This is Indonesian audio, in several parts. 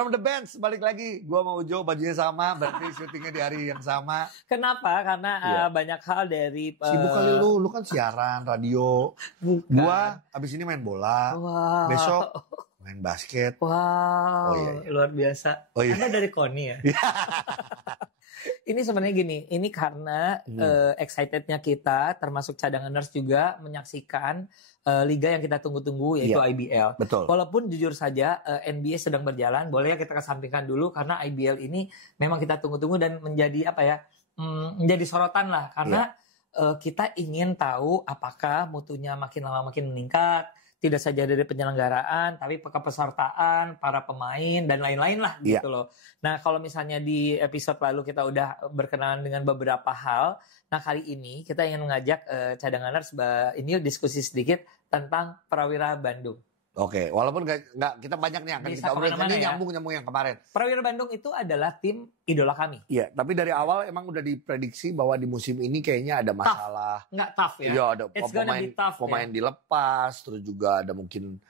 From the Bench, balik lagi. Gua sama Ujo bajunya sama, berarti syutingnya di hari yang sama. Kenapa? Karena banyak hal dari... Sibuk kali lu kan siaran, radio. Bukan. Gua abis ini main bola, Wow. besok main basket. Wow, Oh, iya. luar biasa. Oh, iya. Anda dari KONI ya? Ini sebenarnya gini, ini karena excitednya kita, termasuk cadanganers juga menyaksikan liga yang kita tunggu-tunggu, yaitu IBL. Betul. Walaupun jujur saja NBA sedang berjalan, boleh ya kita kesampingkan dulu karena IBL ini memang kita tunggu-tunggu dan menjadi menjadi sorotan lah karena kita ingin tahu apakah mutunya makin lama makin meningkat. Tidak saja dari penyelenggaraan, tapi kepesertaan, para pemain, dan lain-lain lah gitu loh. Nah kalau misalnya di episode lalu kita udah berkenalan dengan beberapa hal, nah kali ini kita ingin mengajak cadanganers ini diskusi sedikit tentang Prawira Bandung. Oke, walaupun nggak kita banyak nih yang akan kita obrolin, ini nyambung yang kemarin. Prawira Bandung itu adalah tim idola kami. Iya, tapi dari awal emang udah diprediksi bahwa di musim ini kayaknya ada masalah. Nggak tough ya? Iya, ada pemain dilepas, terus juga ada mungkin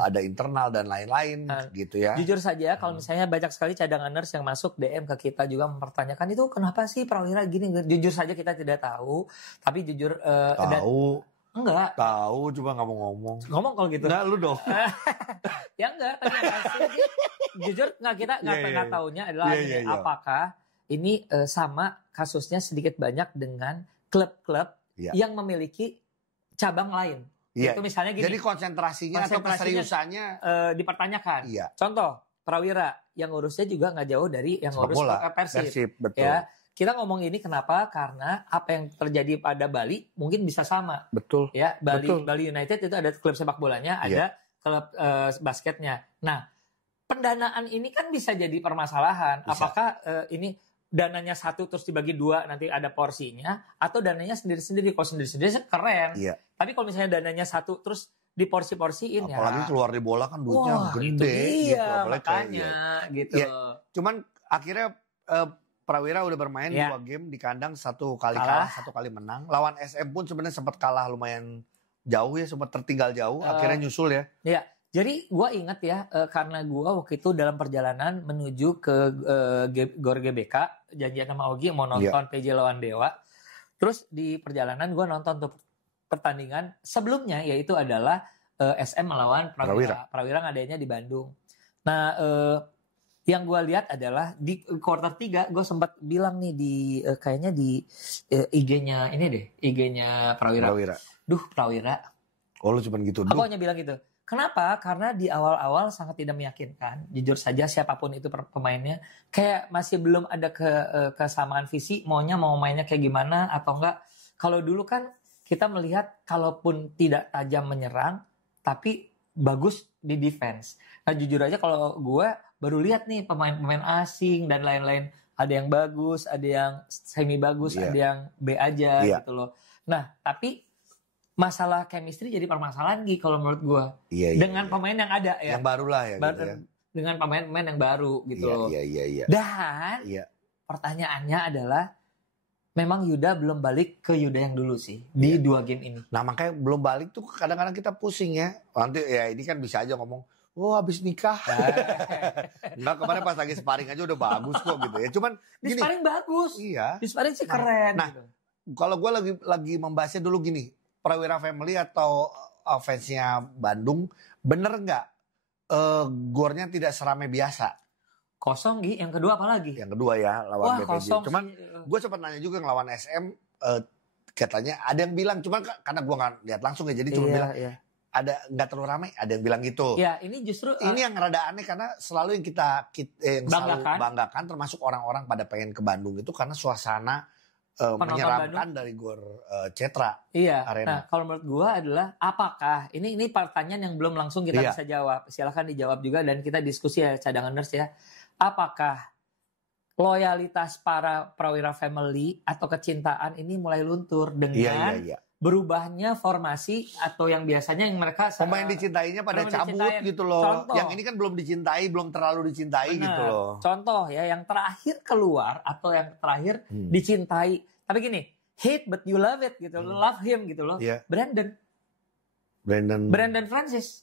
ada internal dan lain-lain gitu ya. Jujur saja kalau misalnya banyak sekali cadanganers yang masuk DM ke kita juga mempertanyakan itu kenapa sih Prawira gini? Jujur saja kita tidak tahu, tapi jujur tahu. Enggak. Tahu, cuma nggak mau ngomong. Ngomong kalau gitu. Enggak, lu dong. Ya enggak, tapi jujur kita nggak tahunya adalah apakah ini sama kasusnya sedikit banyak dengan klub-klub yang memiliki cabang lain. Itu misalnya gini. Jadi konsentrasinya atau keseriusannya dipertanyakan. Iya. Contoh, Prawira yang ngurusnya juga nggak jauh dari yang ngurus Persib. Betul. Ya. Kita ngomong ini kenapa? Karena apa yang terjadi pada Bali mungkin bisa sama. Betul. Ya, Bali United itu ada klub sepak bolanya, ada klub basketnya. Nah, pendanaan ini kan bisa jadi permasalahan. Bisa. Apakah ini dananya satu terus dibagi dua nanti ada porsinya, atau dananya sendiri-sendiri? Kalau sendiri-sendiri keren. Iya. Tapi kalau misalnya dananya satu terus diporsi-porsiin apalagi keluar di bola kan duitnya gede gitu. Makanya gitu. Ya, cuman akhirnya Prawira udah bermain 2 game di kandang, 1 kali kalah, 1 kali menang. Lawan SM pun sebenarnya sempat kalah lumayan jauh ya, sempat tertinggal jauh. Akhirnya nyusul ya. Iya, jadi gue ingat ya, karena gue waktu itu dalam perjalanan menuju ke Gor GBK, janjian sama Ogi mau nonton PJ lawan Dewa. Terus di perjalanan gue nonton tuh pertandingan sebelumnya, yaitu adalah SM melawan Prawira. Prawira ngadainnya di Bandung. Nah, yang gue lihat adalah di quarter 3 gue sempat bilang nih di kayaknya di IG-nya ini deh, IG-nya Prawira. Duh, Prawira. Oh, lu cuman gitu. Aku hanya bilang gitu. Kenapa? Karena di awal-awal sangat tidak meyakinkan. Jujur saja siapapun itu pemainnya kayak masih belum ada kesamaan visi, mau mainnya kayak gimana atau enggak. Kalau dulu kan kita melihat kalaupun tidak tajam menyerang tapi bagus di defense. Nah, jujur aja kalau gue baru lihat nih pemain-pemain asing dan lain-lain, ada yang bagus, ada yang semi bagus, ada yang B aja gitu loh. Nah, tapi masalah chemistry jadi permasalahan Gi kalau menurut gue. Dengan pemain yang ada ya. Yang baru lah ya gitu ya. Dengan pemain-pemain yang baru gitu loh. Iya. Dan pertanyaannya adalah memang Yuda belum balik ke Yuda yang dulu sih di 2 game ini. Nah, makanya belum balik tuh kadang-kadang kita pusing ya. Nanti ya ini kan bisa aja ngomong, habis nikah. Enggak, kemarin pas lagi sparring aja udah bagus kok gitu ya. Cuman di sparring bagus. Iya. Di sparring sih keren. Nah, gitu. Kalau gue lagi membahasnya dulu gini, Prawira Family atau fansnya Bandung, bener nggak gornya tidak seramai biasa? Kosong Gi, yang kedua apa lagi? Yang kedua ya lawan BPJ. Cuman gue sempat nanya juga ngelawan SM, katanya ada yang bilang, cuman karena gue nggak lihat langsung ya, jadi cuma bilang ada nggak terlalu ramai, ada yang bilang gitu. Ya, ini justru ini yang rada aneh karena selalu yang kita selalu banggakan, termasuk orang-orang pada pengen ke Bandung itu karena suasana menyeramkan dari Gor Cetra Arena. Nah, kalau menurut gue adalah apakah ini pertanyaan yang belum langsung kita bisa jawab. Silakan dijawab juga dan kita diskusi ya cadanganers ya. Apakah loyalitas para Prawira Family atau kecintaan ini mulai luntur dengan berubahnya formasi atau yang biasanya yang mereka pemain dicintainya pada cabut gitu loh. Contoh, yang ini kan belum dicintai, belum terlalu dicintai gitu loh. Contoh ya, yang terakhir keluar atau yang terakhir dicintai. Tapi gini, hate but you love it gitu, love him gitu loh. Brandon Francis.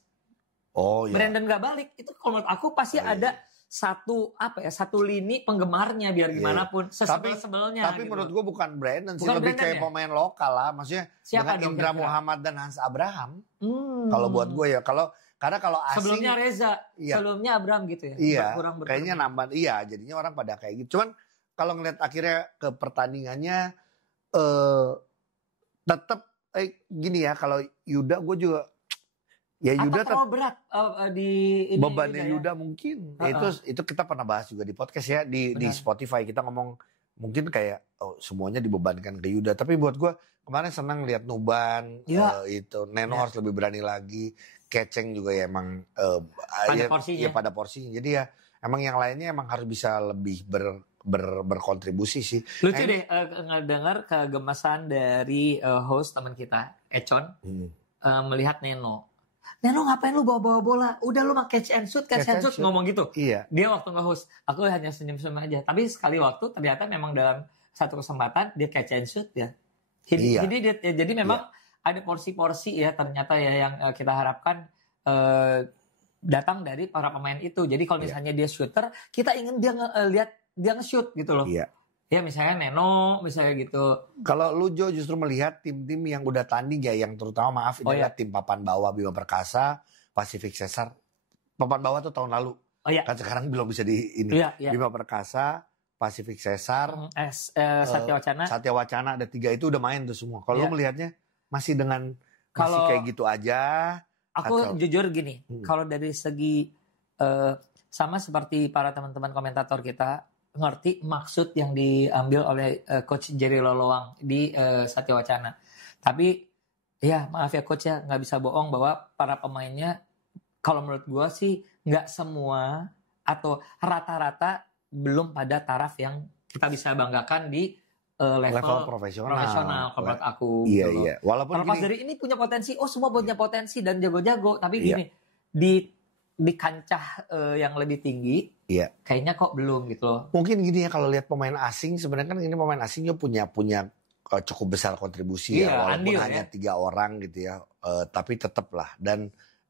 Oh iya. Brandon gak balik, itu kalau menurut aku pasti ada satu lini penggemarnya biar gimana pun sebelnya. Tapi gitu. menurut gue bukan Brandon sih, lebih kayak pemain lokal lah. Maksudnya siapa dengan Indra Muhammad dan Hans Abraham. Kalau buat gue ya, karena kalau asing sebelumnya Reza, sebelumnya Abraham gitu ya. Iya, kayaknya nambah. Iya, jadinya orang pada kayak gitu. Cuman kalau ngeliat akhirnya ke pertandingannya tetap gini ya, kalau Yuda gue juga ya Yuda terlalu berat bebannya Yuda mungkin. Itu kita pernah bahas juga di podcast ya di Spotify, kita ngomong mungkin kayak semuanya dibebankan ke Yuda. Tapi buat gue kemarin senang lihat Nuban itu Neno harus lebih berani lagi. Keceng juga ya emang pada porsinya. Jadi ya emang yang lainnya emang harus bisa lebih berkontribusi sih. Lucu deh ngedengar kegemasan dari host teman kita Econ melihat Neno ngapain lu bawa bola? Udah lu mah catch and shoot ngomong gitu. Iya. Dia waktu nge-host, aku hanya senyum-senyum aja. Tapi sekali waktu ternyata memang dalam satu kesempatan dia catch and shoot ya. Jadi memang ada porsi-porsi ya ternyata ya yang kita harapkan datang dari para pemain itu. Jadi kalau misalnya dia shooter, kita ingin dia lihat dia nge-shoot gitu loh. Iya. Ya misalnya Neno, misalnya gitu. Kalau lu Jo justru melihat tim-tim yang udah tanding ya, yang terutama adalah tim papan bawah Bima Perkasa, Pacific Cesar. Papan bawah tuh tahun lalu. Kan sekarang belum bisa di ini. Bima Perkasa, Pacific Cesar, Satya Wacana ada 3 itu udah main tuh semua. Kalau lu melihatnya masih dengan masih kayak gitu aja. Aku jujur gini, kalau dari segi sama seperti para teman-teman komentator kita ngerti maksud yang diambil oleh Coach Jerry Loloang di Satya Wacana. Tapi ya maaf ya Coach ya, nggak bisa bohong bahwa para pemainnya kalau menurut gue sih nggak semua atau rata-rata belum pada taraf yang kita bisa banggakan di level profesional kalau menurut aku. Iya iya. Walaupun terlepas dari ini punya potensi, semua punya potensi dan jago-jago. Tapi gini di kancah yang lebih tinggi, kayaknya kok belum gitu loh. Mungkin gini ya, kalau lihat pemain asing, sebenarnya kan ini pemain asingnya punya cukup besar kontribusi ya, walaupun hanya 3 orang gitu ya. Tapi tetap lah.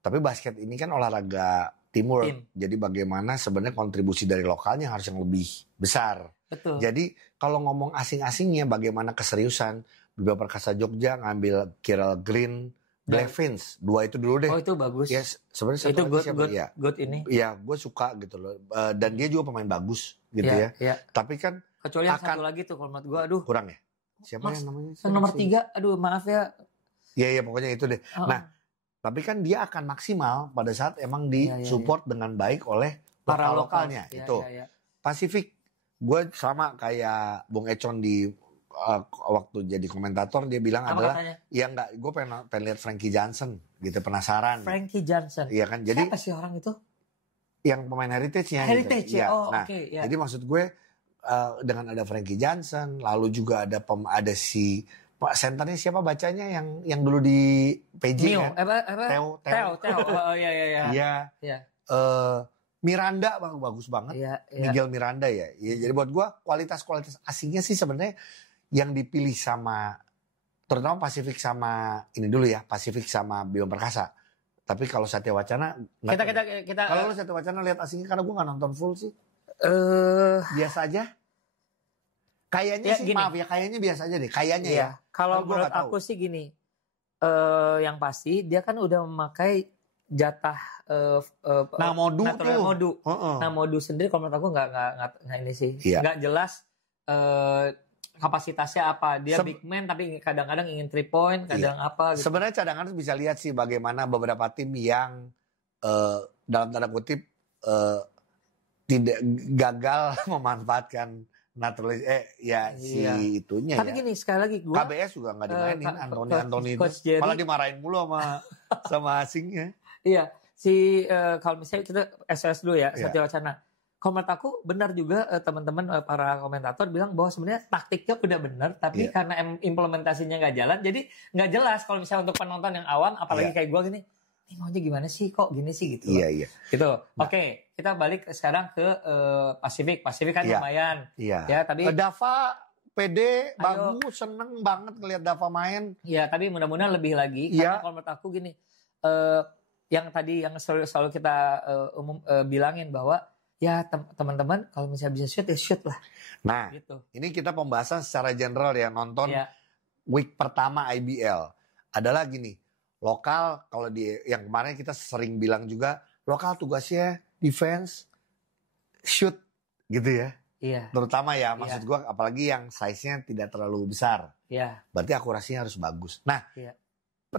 Tapi basket ini kan olahraga teamwork. Jadi bagaimana sebenarnya kontribusi dari lokalnya harus yang lebih besar. Betul. Jadi kalau ngomong asing-asingnya, bagaimana keseriusan Bima Perkasa Jogja ngambil Kyrell Green, Black Vince, 2 itu dulu deh. Itu bagus. Ya, sebenarnya itu good ini. Iya, gue suka gitu loh. Dan dia juga pemain bagus gitu ya. Tapi kan kecuali yang satu lagi tuh kalau menurut gue, aduh. Kurang ya? Siapa yang namanya? Nomor 3, aduh maaf ya. Iya, pokoknya itu deh. Nah, tapi kan dia akan maksimal pada saat emang disupport dengan baik oleh para lokalnya. Itu. Pasifik, gue sama kayak Bung Econ di waktu jadi komentator, dia bilang adalah katanya? Ya enggak, gue pengen lihat Frankie Johnson gitu, penasaran. Frankie Johnson. Iya kan, jadi siapa sih orang itu? Yang pemain Heritage-nya. Heritage gitu. Nah, jadi maksud gue dengan ada Frankie Johnson, lalu juga ada si Pak senternya siapa bacanya yang dulu di PJ kan? Theo. Oh iya. Iya. Miranda bagus banget. Miguel Miranda ya. Jadi buat gue kualitas asingnya sih sebenarnya yang dipilih sama terutama Pasifik sama ini dulu ya, Pasifik sama Bima Perkasa. Tapi kalau Satya Wacana kita kalau lu Satya Wacana lihat asingnya, karena gue nggak nonton full sih. Biasa aja. Kayaknya sih gini, maaf ya, kayaknya biasa aja deh. Kayaknya ya. Kalau menurut aku sih gini, yang pasti dia kan udah memakai jatah Modu tuh. Nah Modu sendiri kalau menurut aku nggak ini sih, nggak jelas kapasitasnya apa. Dia big man tapi kadang-kadang ingin 3 point, kadang apa. Gitu. Sebenarnya cadangan bisa lihat sih bagaimana beberapa tim yang dalam tanda kutip tidak gagal memanfaatkan itunya. Tapi gini sekali lagi KBS juga nggak dimainin Anthony itu malah dimarahin mulu sama asingnya. Iya, kalau misalnya kita SOS dulu ya, Satya Wacana. Kalau menurut aku benar juga teman-teman para komentator bilang bahwa sebenarnya taktiknya udah benar, tapi karena implementasinya nggak jalan, jadi nggak jelas kalau misalnya untuk penonton yang awam, apalagi kayak gue gini, ini maunya gimana sih, kok gini sih gitu. Iya. Gitu. Nah. Oke, kita balik sekarang ke Pasifik. Pasifik kan lumayan. Iya. Ya, tapi Dava pede, bagus, seneng banget ngelihat Dava main. Iya, tapi mudah-mudahan lebih lagi. Karena kalau menurut aku gini, yang tadi yang selalu kita bilangin bahwa ya teman-teman kalau misalnya bisa shoot ya shoot lah. Nah, Gitu. ini kita pembahasan secara general ya, nonton Ya, week pertama IBL. Adalah gini, lokal kalau di yang kemarin kita sering bilang juga, lokal tugasnya defense, shoot gitu ya. iya, Terutama ya, maksud gua apalagi yang size-nya tidak terlalu besar. iya, Berarti akurasinya harus bagus. Nah, Iya.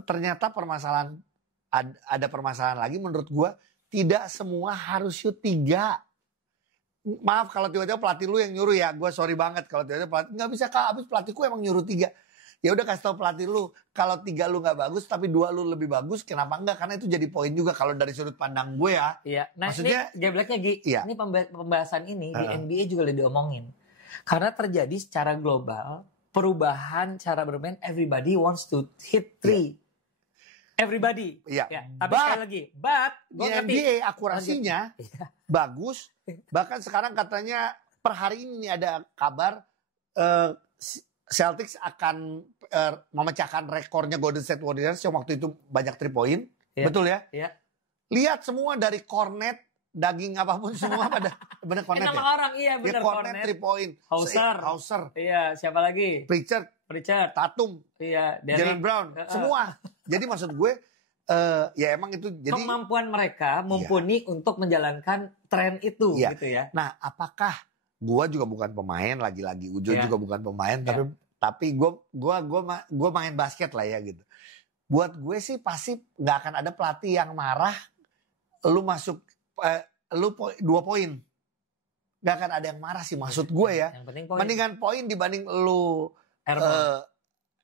ternyata permasalahan ada permasalahan lagi menurut gua, tidak semua harus shoot 3. Maaf kalau tiba-tiba pelatih lu yang nyuruh ya, gue sorry banget kalau tiba-tiba pelatih nggak bisa Kak, habis pelatihku emang nyuruh 3. Ya udah kasih tau pelatih lu, kalau 3 lu nggak bagus tapi 2 lu lebih bagus, kenapa enggak? Karena itu jadi poin juga kalau dari sudut pandang gue ya. iya. Nah, Maksudnya- ini gebleknya Gi, Iya. ini pembahasan ini di Uh-uh. NBA juga udah diomongin. Karena terjadi secara global perubahan cara bermain, everybody wants to hit 3. Everybody. Iya. Ya, tapi But- sekali lagi, but Di gue ngerti. NBA akurasinya Iya. bagus, bahkan sekarang katanya per hari ini ada kabar Celtics akan memecahkan rekornya Golden State Warriors yang waktu itu banyak 3 point. Iya. Betul ya? Iya. Lihat semua dari cornet, daging apapun semua pada bener cornet Nama ya? orang, iya Ya benar cornet Cornet. 3 point. Hauser. Iya, siapa lagi? Pritchard, Richard. Tatum, Iya, Jalen dari Brown, semua. Jadi maksud gue ya emang itu jadi kemampuan mereka mumpuni untuk menjalankan tren itu Iya. gitu ya. nah apakah gua juga bukan pemain lagi-lagi Ujo Iya. juga bukan pemain Iya. tapi gua main basket lah ya gitu. Buat gue sih pasti nggak akan ada pelatih yang marah lu masuk 2 poin. Nggak akan ada yang marah sih maksud gue ya. Yang penting poin. Mendingan poin dibanding lu Airball.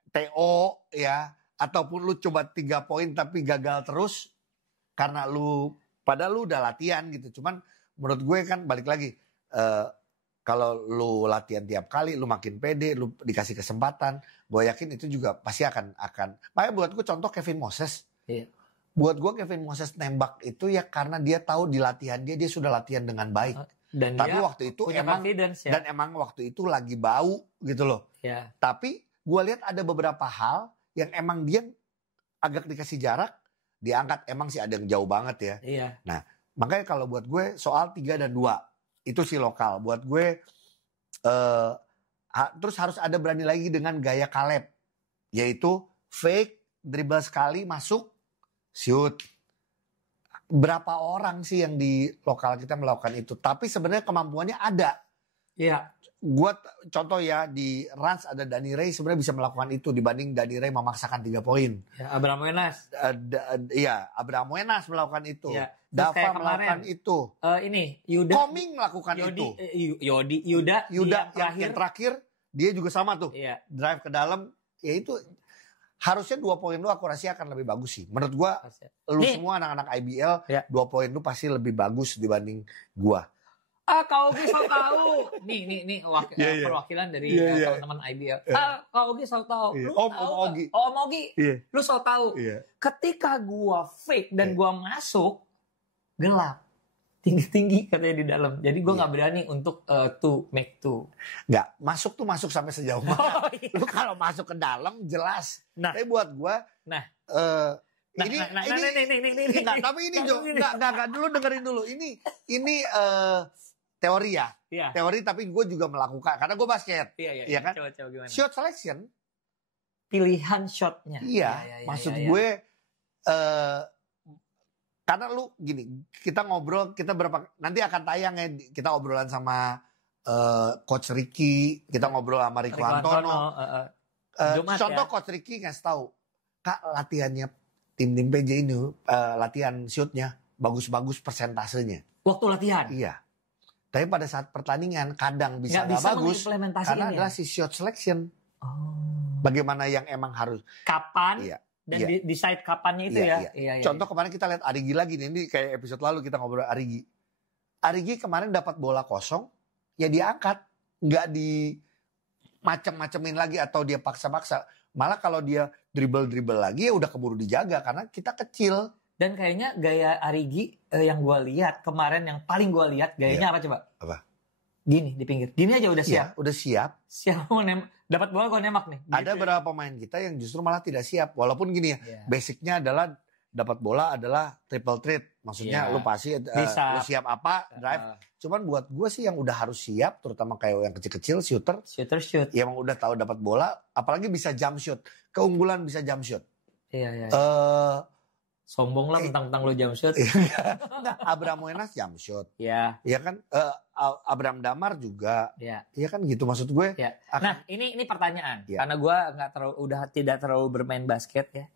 TO ya, ataupun lu coba 3 poin tapi gagal terus karena padahal lu udah latihan gitu. Cuman menurut gue kan balik lagi kalau lu latihan tiap kali lu makin pede, lu dikasih kesempatan, gue yakin itu juga pasti akan. Makanya buat gue contoh Kevin Moses. Iya. Buat gue Kevin Moses nembak itu ya karena dia tahu di latihan dia sudah latihan dengan baik. Dan Tapi dia waktu itu punya emang confidence ya. dan emang waktu itu lagi bau gitu loh. Ya. Tapi gue lihat ada beberapa hal yang emang dia agak dikasih jarak, diangkat. Emang sih ada yang jauh banget ya. Iya. Makanya kalau buat gue soal 3 dan 2 itu sih lokal. Buat gue terus harus ada berani lagi dengan gaya Caleb. Yaitu fake, dribble sekali, masuk, shoot. Berapa orang sih yang di lokal kita melakukan itu. Tapi sebenarnya kemampuannya ada. Iya. Gue contoh ya di Rans ada Danny Ray sebenarnya bisa melakukan itu dibanding Danny Ray memaksakan 3 poin. Ya, Abraham Wenas. Iya, Abraham Wenas melakukan itu. Iya. Terus Dava kayak melakukan kemarin, itu. Ini Yuda. Koming melakukan itu. Yuda Yang terakhir dia juga sama tuh. Iya. Drive ke dalam, ya itu harusnya 2 poin lu akurasi akan lebih bagus sih. Menurut gua lu Nih. semua anak-anak IBL Ya. 2 poin lu pasti lebih bagus dibanding gua. Kau Ogi so tahu. Nih Iya, iya. perwakilan dari Iya, iya. teman-teman IBL. Iya. Kau Ogi so tahu. Iya. Lu Om tahu Ogi. nggak? Om Ogi. Iya. Lu so tahu. Iya. Ketika gua fake dan Iya. gua masuk gelap. Tinggi-tinggi katanya di dalam. Jadi gua Iya. nggak berani untuk make two. Nggak, masuk tuh masuk sampai sejauh mana. Oh, iya. Lu kalau masuk ke dalam jelas. Nah. Tapi buat gua Nah. ini enggak, tapi ini Jo, enggak dulu dengerin dulu. Ini teori ya. Iya. Teori tapi gue juga melakukan karena gue basket. Iya Iya kan? Coba gimana? Shot selection. Pilihan shotnya. Iya, maksud iya. gue karena lu gini, kita ngobrol, kita nanti akan tayang ya, kita obrolan sama Coach Ricky, kita ngobrol sama Rico Antono. Jumat Contoh ya. Coach Ricky ngasih tahu, Kak latihannya tim PJ ini, latihan shootnya bagus-bagus persentasenya. Waktu latihan. Iya. Tapi pada saat pertandingan kadang bisa Nggak nggak bagus mengimplementasikan karena ya? adalah si shot selection. Oh. Bagaimana yang emang harus. Kapan Iya. dan iya. decide kapannya itu Iya, ya. Iya. Contoh kemarin kita lihat Arigi lagi nih, ini kayak episode lalu kita ngobrol Arigi. Arigi kemarin dapat bola kosong, ya dia angkat, nggak di macem-macemin lagi atau dia paksa-paksa. Malah kalau dia dribble lagi ya udah keburu dijaga karena kita kecil. Dan kayaknya gaya Arigi yang gue lihat kemarin yang paling gue lihat gayanya apa coba? Apa? Gini di pinggir. Gini aja udah siap. Ya, udah siap. Siap mau dapat bola gue nembak nih. Ada Gitu. beberapa pemain kita yang justru malah tidak siap. Walaupun gini ya, Iya. basicnya adalah dapat bola adalah triple threat. Maksudnya lu pasti lu siap apa, drive. Cuman buat gue sih yang udah harus siap, terutama kayak yang kecil-kecil, shooter. Yang udah tahu dapat bola, apalagi bisa jump shoot. Keunggulan bisa jump shoot. Iya. Sombong lah tentang lu jump shoot. Abraham Wenas jump shoot. Iya. Iya kan? Abraham Damar juga. Iya. Iya kan gitu maksud gue. Ya. Nah, ini pertanyaan. Ya. Karena gue tidak terlalu bermain basket ya.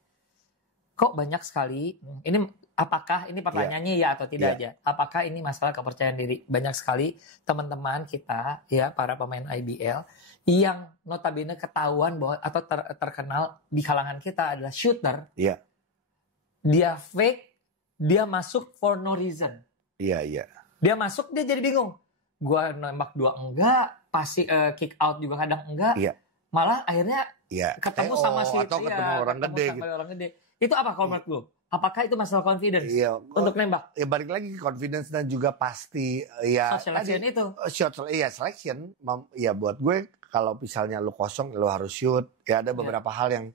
Kok banyak sekali, apakah ini pertanyaannya ya atau tidak aja? Apakah ini masalah kepercayaan diri? Banyak sekali teman-teman kita ya, para pemain IBL yang notabene ketahuan bahwa atau terkenal di kalangan kita adalah shooter. Iya. Dia fake, dia masuk for no reason. Iya. Dia masuk, dia jadi bingung. Gua nembak 2 enggak, pasti kick out juga kadang enggak. Iya. Malah akhirnya ketemu sama si atau ketemu orang gede gitu. Orang gede. Itu apa kalau menurut lu? Apakah itu masalah confidence untuk nembak? Ya balik lagi ke confidence dan juga pasti ya selection itu. Selection. Ya buat gue kalau misalnya lu kosong lu harus shoot. Ya ada beberapa hal yang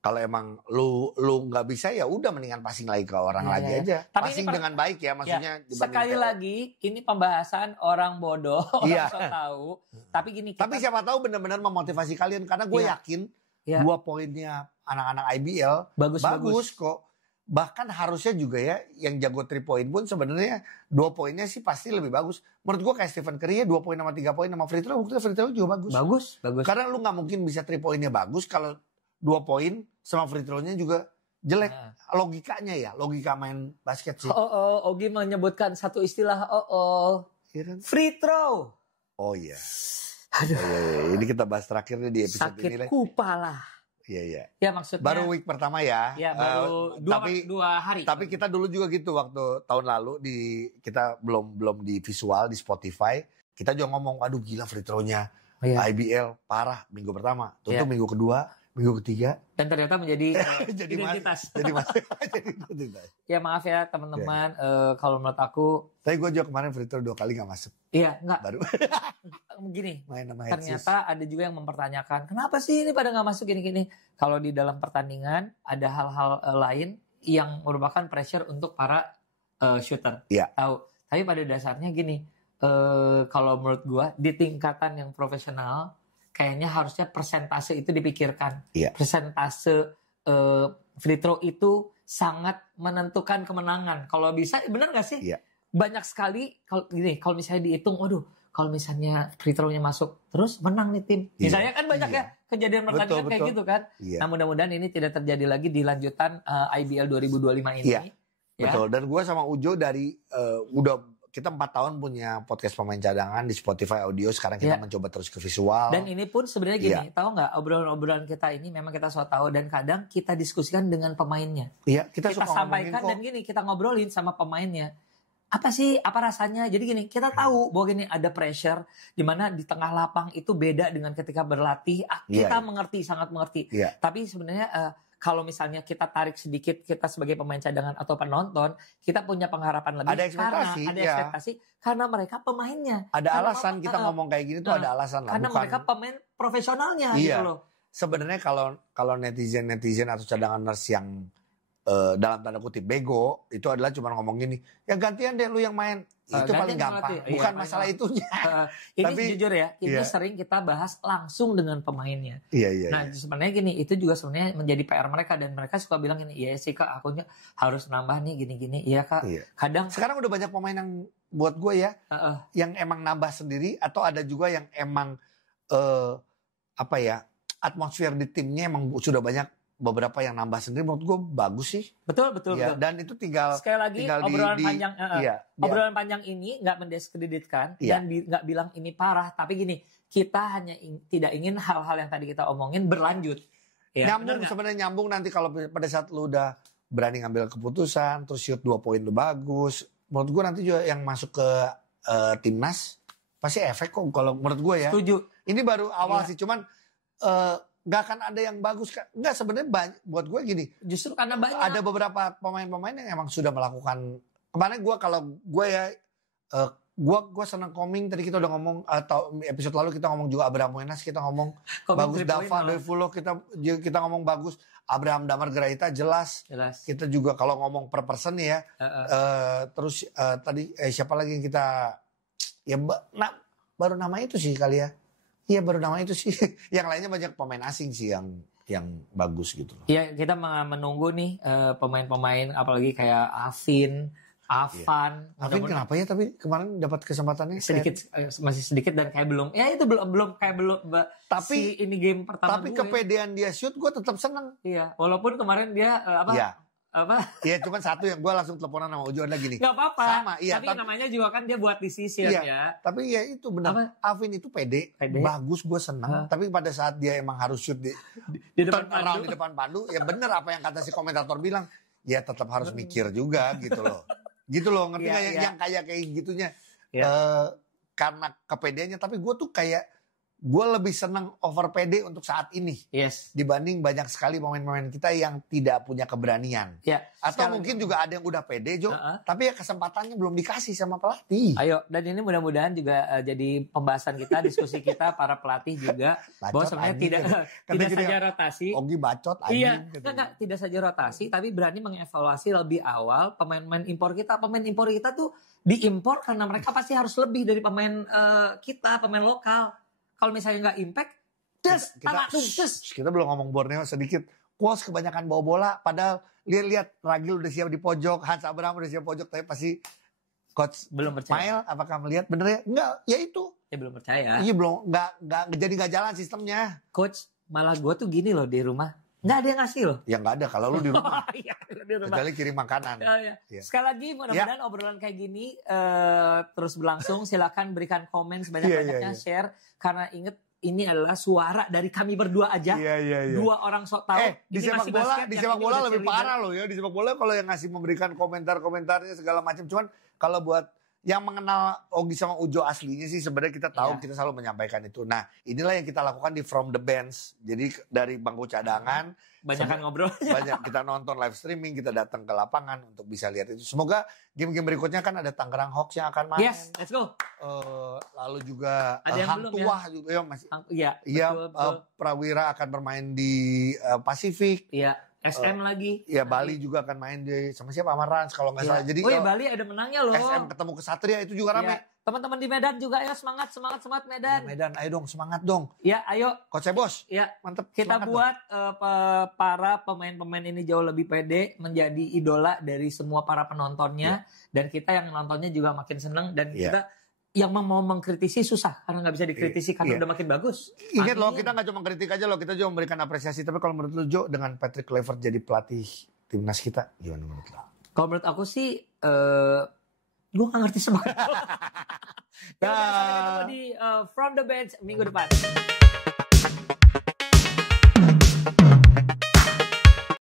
kalau emang lu nggak bisa ya udah mendingan passing lagi ke orang lagi aja. Tapi passing dengan baik ya maksudnya. Sekali lagi ini pembahasan orang bodoh, orang so tahu. Tapi gini. Tapi siapa tahu benar-benar memotivasi kalian karena gue yakin 2 poinnya anak-anak IBL bagus kok. Bahkan harusnya juga ya yang jago 3 point pun sebenarnya 2 poinnya sih pasti lebih bagus. Menurut gue kayak Stephen Curry ya 2 poin sama 3 poin sama free throw, buktinya free throw juga bagus. Karena lu nggak mungkin bisa 3 poinnya bagus kalau 2 poin sama free throw-nya juga jelek. Logikanya ya, logika main basket sih. Ogi menyebutkan satu istilah free throw. Oh iya. Aduh. Ya. Ini kita bahas terakhir nih di episode sakit ini. Sakit kepala. Iya. Ya maksudnya. Baru week pertama ya. Ya baru 2 hari. Tapi kita dulu juga gitu waktu tahun lalu kita belum di visual di Spotify. Kita juga ngomong, aduh gila free throw-nya IBL parah minggu pertama. Tutup minggu kedua, minggu ketiga. Dan ternyata menjadi identitas. Jadi identitas. Ya maaf ya teman-teman, kalau menurut aku. Tapi gue juga kemarin free throw 2 kali gak masuk. Iya, enggak. Baru. Begini, main sama ternyata ada juga yang mempertanyakan, kenapa sih ini pada gak masuk gini-gini. Kalau di dalam pertandingan ada hal-hal lain yang merupakan pressure untuk para shooter. Iya. Tahu. Tapi pada dasarnya gini, kalau menurut gue di tingkatan yang profesional, kayaknya harusnya persentase itu dipikirkan. Iya. Persentase free throw itu sangat menentukan kemenangan. Kalau bisa, benar nggak sih? Iya. Banyak sekali kalau misalnya dihitung, kalau misalnya free throw-nya masuk terus menang nih tim. Misalnya kan banyak ya kejadian pertandingan kayak gitu kan. Iya. Nah mudah-mudahan ini tidak terjadi lagi di lanjutan IBL 2025 ini. Iya. Betul. Dan gue sama Ujo dari kita 4 tahun punya podcast pemain cadangan di Spotify audio. Sekarang kita mencoba terus ke visual. Dan ini pun sebenarnya gini, tahu nggak obrolan kita ini memang kita so tahu dan kadang kita diskusikan dengan pemainnya. Iya, kita sampaikan dan gini kita ngobrolin sama pemainnya. Apa sih, apa rasanya? Jadi gini, kita tahu bahwa gini ada pressure di mana di tengah lapang itu beda dengan ketika berlatih. Kita mengerti, sangat mengerti. Iya. Tapi sebenarnya kalau misalnya kita tarik sedikit, kita sebagai pemain cadangan atau penonton, kita punya pengharapan lebih. Ada ekspektasi. Karena ada ekspektasi karena mereka pemainnya. Ada alasan kita ngomong kayak gini tuh ada alasan lah. Karena mereka pemain profesionalnya gitu loh. Sebenarnya kalau netizen atau cadanganers yang dalam tanda kutip bego itu adalah cuma ngomong gini, ya gantian deh lu yang main. Itu paling gampang, bukan masalah itunya. Ini tapi, jujur ya, ini sering kita bahas langsung dengan pemainnya. Iya. Nah sebenarnya gini, itu juga sebenarnya menjadi PR mereka dan mereka suka bilang gini, iya sih kak, akunya harus nambah nih gini-gini. Iya kak. Iya. Kadang sekarang udah banyak pemain yang buat gue ya, yang emang nambah sendiri atau ada juga yang emang atmosfer di timnya emang sudah banyak. Beberapa yang nambah sendiri menurut gue bagus sih. Betul. Dan itu tinggal sekali lagi obrolan panjang ini nggak mendiskreditkan dan nggak bilang ini parah, tapi gini, kita hanya tidak ingin hal-hal yang tadi kita omongin berlanjut. Ya, sebenarnya nyambung nanti kalau pada saat lu udah berani ngambil keputusan, terus shoot 2 poin lu bagus. Menurut gue nanti juga yang masuk ke timnas pasti efek kok kalau menurut gue ya. Setuju. Ini baru awal sih, cuman nggak akan ada yang bagus. Nggak, sebenarnya buat gue gini. Justru karena banyak. Ada beberapa pemain-pemain yang emang sudah melakukan. Kemarin gue senang Koming. Tadi kita udah ngomong, atau episode lalu kita ngomong juga Abraham Wenas, kita ngomong bagus. Dava Devulo kita ngomong bagus. Abraham Damar Grahita jelas. Kita juga kalau ngomong per person ya. Terus tadi siapa lagi yang kita ya baru nama itu sih kali ya. Iya baru nama itu sih. Yang lainnya banyak pemain asing sih yang bagus gitu loh. Iya kita menunggu nih pemain-pemain apalagi kayak Afin. Afin kenapa ya tapi kemarin dapat kesempatannya sedikit masih sedikit dan kayak belum tapi ini game pertama tapi kepedean dia shoot gue tetap seneng. Iya walaupun kemarin dia Iya cuma satu yang gue langsung teleponan sama Ujo lagi nih. Gak apa-apa. Sama, iya, tapi namanya juga kan dia buat decision ya. Tapi ya itu benar. Afin itu pede. Bagus gue senang. Tapi pada saat dia emang harus shoot di depan pandu. Ya benar apa yang kata si komentator bilang. Ya tetap harus mikir juga gitu loh. Gitu loh ngerti gak yang kayak gitunya. Karena kepedeannya. Tapi gue tuh kayak. Gue lebih senang over pede untuk saat ini. Dibanding banyak sekali pemain-pemain kita yang tidak punya keberanian. Atau mungkin juga ada yang udah pede Jo. Tapi ya kesempatannya belum dikasih sama pelatih. Ayo dan ini mudah-mudahan juga jadi pembahasan kita, diskusi kita para pelatih juga. Bahwa sebenarnya tidak saja rotasi. Ogi bacot anjing. Tidak saja rotasi. Tapi berani mengevaluasi lebih awal pemain-pemain impor kita. Pemain impor kita tuh diimpor karena mereka pasti harus lebih dari pemain kita, pemain lokal. Kalau misalnya nggak impact, kita belum ngomong Borneo sedikit. Kuos kebanyakan bawa bola, padahal lihat Ragil udah siap di pojok, Hans Abraham udah siap pojok, tapi pasti coach belum percaya. Mael apakah melihat bener ya? Enggak, ya itu. Ya belum percaya. Iya belum, nggak jalan sistemnya. Coach, malah gue tuh gini loh di rumah. Nggak ada yang ngasih loh. Ya nggak ada kalau lu di rumah. Di rumah. Kecuali kirim makanan. Sekali lagi mudah-mudahan obrolan kayak gini terus berlangsung. Silakan berikan komen sebanyak-banyaknya, share. Karena inget ini adalah suara dari kami berdua aja. Dua orang sok tahu. Di sepak bola lebih parah loh ya. Di sepak bola kalau yang ngasih memberikan komentar-komentarnya segala macam. Cuman kalau buat yang mengenal Ogi sama Ujo aslinya sih sebenarnya kita tahu, kita selalu menyampaikan itu. Nah inilah yang kita lakukan di From the Bench. Jadi dari bangku cadangan. Banyak ngobrol. Banyak kita nonton live streaming, kita datang ke lapangan untuk bisa lihat itu. Semoga game-game berikutnya kan ada Tangerang Hawks yang akan main. Yes, let's go. Lalu juga Hang Tuah juga ya masih. Prawira akan bermain di Pasifik. Iya. SM lagi. Ya Bali juga akan main di sama siapa Amarans kalau nggak salah. Jadi Bali ada menangnya loh. SM ketemu Kesatria itu juga rame. Teman-teman di Medan juga ya semangat Medan. Medan ayo dong semangat dong. Ya ayo. Coach Bos. Ya mantep. Kita buat para pemain-pemain ini jauh lebih pede menjadi idola dari semua para penontonnya dan kita yang nontonnya juga makin seneng dan kita yang mau mengkritisi susah karena nggak bisa dikritisi karena udah makin bagus. Ingat loh kita nggak cuma kritik aja loh, kita juga memberikan apresiasi. Tapi kalau menurut lo Jo dengan Patrick Kluivert jadi pelatih timnas kita gimana menurut lo? Kalau menurut aku sih gue nggak ngerti semuanya. Sampai ketemu di From the Bench minggu depan.